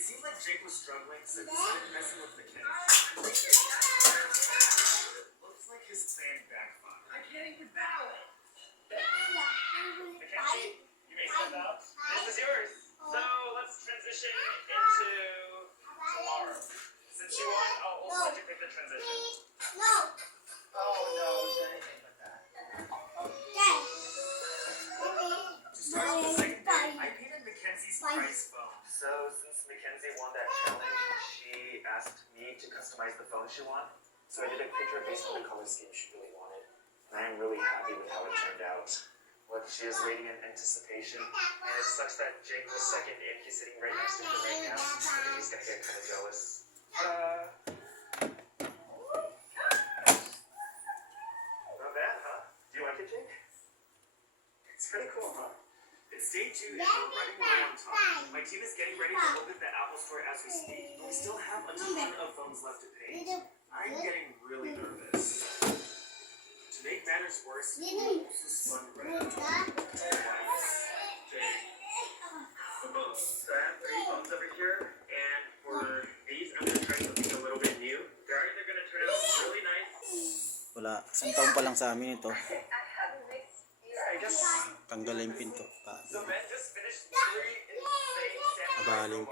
It seemed like Jake was struggling, so he started messing with Mackenzie. Looks like his plan backfired. I can't even balance. Mackenzie, you may step out. This is yours. So let's transition into tomorrow. Since you won, I'll also let you pick the transition. No. Oh no, anything like that. To start off the second day, I painted Mackenzie's price phone. So since Mackenzie won that challenge, she asked me to customize the phone she wanted. So I did a picture based on the color scheme she really wanted. And I'm really happy with how it turned out. Look, she is waiting in anticipation. And it sucks that Jake was second and he's sitting right next to her right now. I think he's gonna get kind of jealous. Not bad, huh? Do you like it, Jake? It's pretty cool, huh? It's day 2 and we're running low on time. My team is getting ready to open the Apple Store as we speak, but we still have a ton of phones left to paint. I'm getting really nervous. To make matters worse, we also spun red. Twice. Jake. So I have 3 phones over here, and for these, I'm going to try something a little bit new. They're either going to turn out really nice. Wala, isang taon pa lang sa amin ito. I guess. Tanggalin yung pinto. So Ben just finished 3 insane Abali yung pinto.